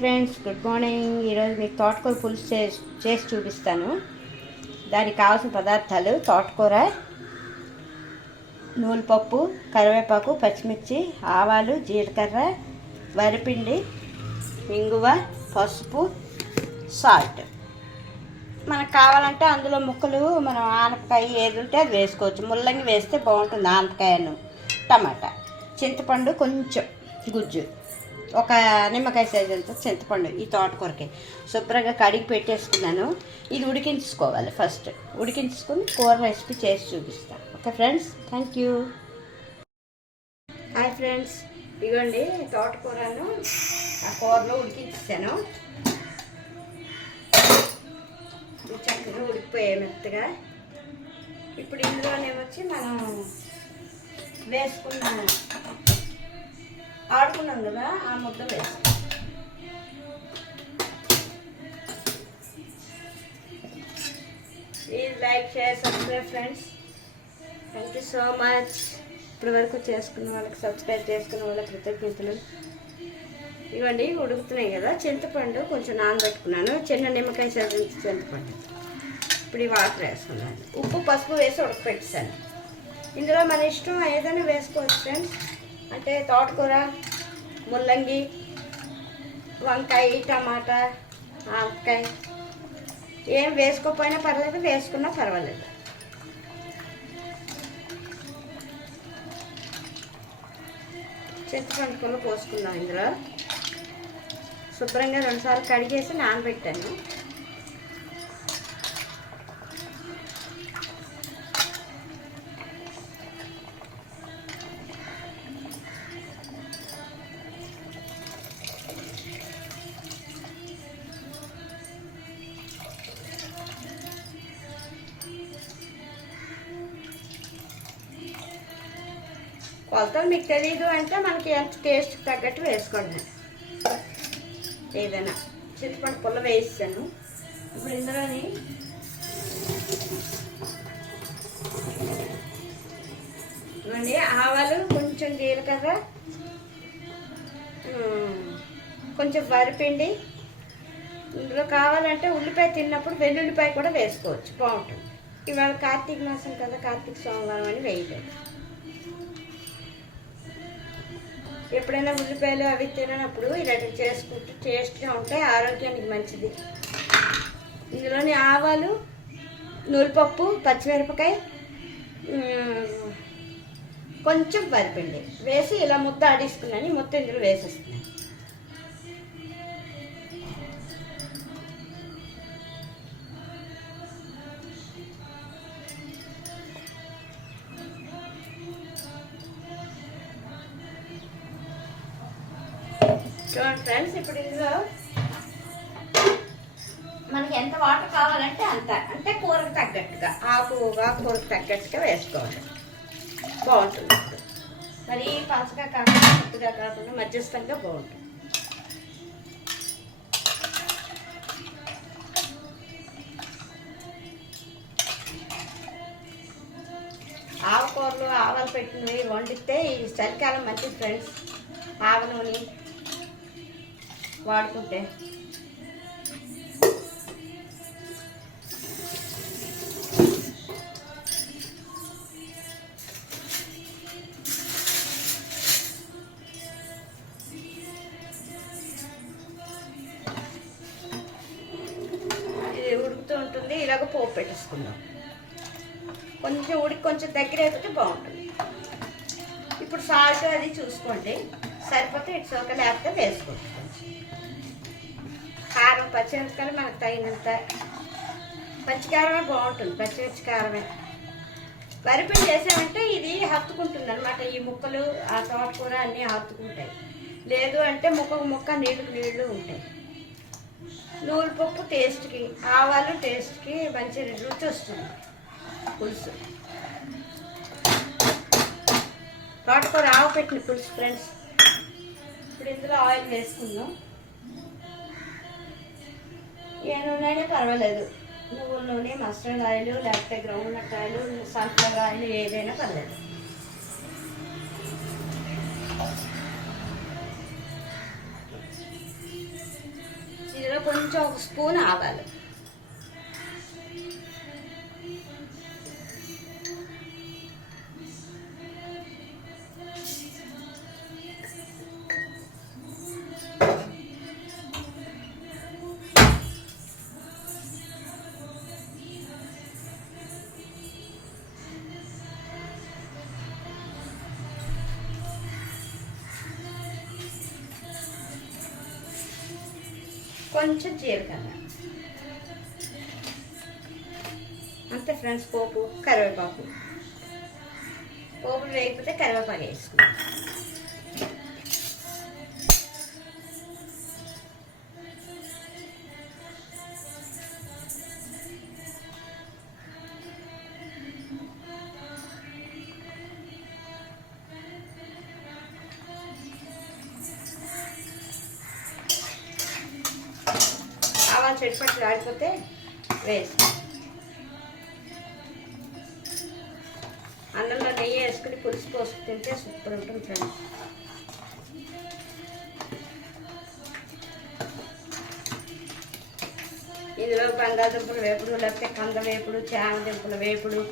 Friends, good morning. ఈరోజు మీకు తోటకూర పులుసు చేసి చూపిస్తాను. దానికి కావాల్సిన పదార్థాలు: తోటకూర, నూనెపప్పు, కరివేపాకు, పచ్చిమిర్చి, ఆవాలు, జీలకర్ర, వరిపిండి, ఇంగువ, పసుపు, సాల్ట్. మనకు కావాలంటే అందులో ముక్కలు మనం ఆనపకాయ ఏది ఉంటే అది వేసుకోవచ్చు. ముల్లంగి వేస్తే బాగుంటుంది. ఆనపకాయను, టమాటా, చింతపండు కొంచెం, గుజ్జు, ఒక నిమ్మకాయ సైజు అంత చింతపండు. ఈ తోటకూరకి శుభ్రంగా కడిగి పెట్టేసుకున్నాను. ఇది ఉడికించుకోవాలి. ఫస్ట్ ఉడికించుకుని కూర రెసిపీ చేసి చూపిస్తాను. Okay friends, thank you. Hi friends, ఇదిగోండి తోటకూరను ఆ కూరలో ఉడికించాను. చక్కగా ఉడికిపోయాయి మెత్తగా. ఇప్పుడు ఇందులోనేమొచ్చి మనం వేసుకున్నాము ఆడుకున్నాం కదా, ఆ ముద్ద వేస్తాం. Please like, share, subscribe friends. Thank you so much. ఇప్పటి వరకు చేసుకున్న వాళ్ళకి, సబ్స్క్రైబ్ చేసుకున్న వాళ్ళకి కృతజ్ఞతలు. ఇవ్వండి ఉడుకుతున్నాయి కదా. చింతపండు కొంచెం నానబెట్టుకున్నాను, చిన్న నిమ్మకాయ సైజు చింతపండు. ఇప్పుడు ఈ వాటర్ వేసుకున్నాను. ఉప్పు, పసుపు వేసి ఉడకపెట్టాను. ఇందులో మన ఇష్టం ఏదైనా వేసుకోవచ్చు ఫ్రెండ్స్. అంటే తోటకూర, ముల్లంగి, వంకాయ, టమాటా, ఆనపకాయ ఏం వేసుకోకపోయినా పర్లేదు, వేసుకున్నా పర్వాలేదు. చింతపండు పుల్ల పోసుకుందాం. ఇందులో శుభ్రంగా 2 సార్లు కడిగేసి నానబెట్టాను. కొలతలు మీకు తెలీదు అంటే మనకి ఎంత టేస్ట్ తగ్గట్టు వేసుకోండి. ఏదైనా చింతపండు పుల్ల వేసాను. ఇప్పుడు ఇందులోని ఇవ్వండి ఆవాలు, కొంచెం జీలకర్ర, కొంచెం వరిపిండి. ఇందులో కావాలంటే ఉల్లిపాయ తిన్నప్పుడు వెల్లుల్లిపాయ కూడా వేసుకోవచ్చు, బాగుంటుంది. ఇవాళ కార్తీక మాసం కదా, కార్తీక సోమవారం అని వేయలేదు. ఎప్పుడైనా ఉల్లిపాయలు అవి తిననప్పుడు ఇలాంటివి చేసుకుంటూ టేస్ట్గా ఉంటాయి, ఆరోగ్యానికి మంచిది. ఇందులోని ఆవాలు, నూనెపప్పు, పచ్చిమిరపకాయ, కొంచెం వరిపిండి వేసి ఇలా ముద్ద ఆడిస్తున్నాను. మొత్తం ఇందులో వేసేస్తున్నాను. చూడండి ఫ్రెండ్స్, ఇప్పుడు ఇందులో మనకి ఎంత వాటర్ కావాలంటే అంత, అంటే కూరకు తగ్గట్టుగా, ఆకుకూరకు తగ్గట్టుగా వేసుకోవాలి, బాగుంటుంది. మరి పలచగా కాకుండా, ముట్టుగా కాకుండా మధ్యస్థంగా బాగుంటుంది. ఆకుకూరలు ఆవాలు పెట్టినవి వండితే ఈ చలికాలం మంచిది ఫ్రెండ్స్. ఆవ నూనె వాడుకుంటే ఇది ఉడుకుతూ ఉంటుంది. ఇలాగ పోపు పెట్టేసుకుందాం. కొంచెం ఉడికి కొంచెం దగ్గర అయిపోతే బాగుంటుంది. ఇప్పుడు సాల్ట్ అది చూసుకోండి, సరిపోతే ఇటు సోక, లేకపోతే వేసుకోండి. కారం, పచ్చిమిరపకాయలు మనకు తగినంత. పచ్చికారమే బాగుంటుంది, పచ్చిమిర్చి కారమే. వరిపిండి వేసామంటే ఇది హత్తుకుంటుంది అనమాట. ఈ ముక్కలు, ఆ తోటకూర అన్నీ హత్తుకుంటాయి. లేదు అంటే ముక్క నీళ్ళు ఉంటాయి. నూనెపప్పు టేస్ట్కి, ఆవాలు టేస్ట్కి మంచి రుచి వస్తుంది పులుసు. తోటకూర ఆవు పెట్టిన పులుసు ఫ్రెండ్స్. ఇప్పుడు ఇందులో ఆయిల్ వేసుకుందాం. ఏ నూనె అయినా పర్వాలేదు, నువ్వుల నూనె, మస్టర్డ్ ఆయిల్, లేకపోతే groundnut oil, sunflower oil ఏదైనా పర్లేదు. ఇందులో కొంచెం ఒక స్పూన్ ఆవాలు, కొంచెం జీలకర్ర, అంతే ఫ్రెండ్స్. పోపు కరివేపాకు, పోపులు వేయకపోతే కరివేపాకు వేసుకుంటాం. ఆవాలు చెట్టు ఆడిపోతే వేసి అన్నంలో నెయ్యి వేసుకుని పులుసు పోసుకు తింటే సూపర్ ఉంటుంది ఫ్రెండ్స్. ఇందులో బంగాళదుంపల వేపుడు, లేకపోతే కంద వేపుడు, చామదుంపల వేపుడు,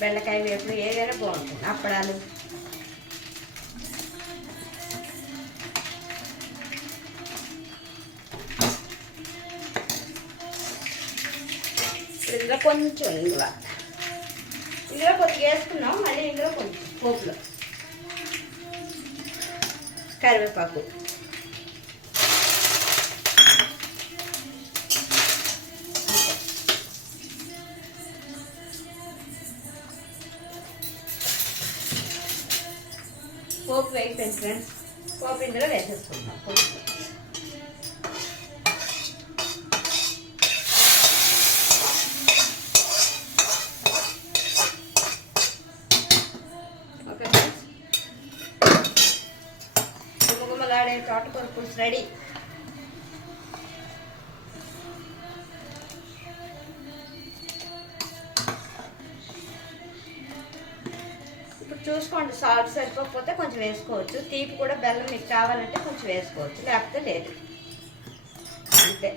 బెండకాయ వేపుడు ఏదైనా బాగుంటుంది. అప్పడాలు, ఇందులో కొంచెం ఇందులో కొద్దిగా వేసుకున్నాం. మళ్ళీ ఇందులో కొంచెం పోపులో కరివేపాకు, పోపు వేగిపోయింది ఫ్రెండ్స్. పోపు ఇందులో వేసేసుకుంటాం. పోపు గుమగుమలాడే తోటకూర పులుసు రెడీ. ఇప్పుడు చూసుకోండి, సాల్ట్ సరిపోకపోతే కొంచెం వేసుకోవచ్చు. తీపి కూడా బెల్లం మీకు కావాలంటే కొంచెం వేసుకోవచ్చు, లేకపోతే లేదు. అంతే,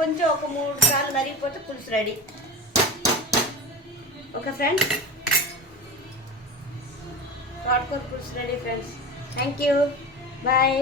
కొంచెం ఒక 3 సార్లు నరిగిపోతే పులుసు రెడీ. ఓకే ఫ్రెండ్స్, తోటకూర పులుసు ready friends. Thank you, bye.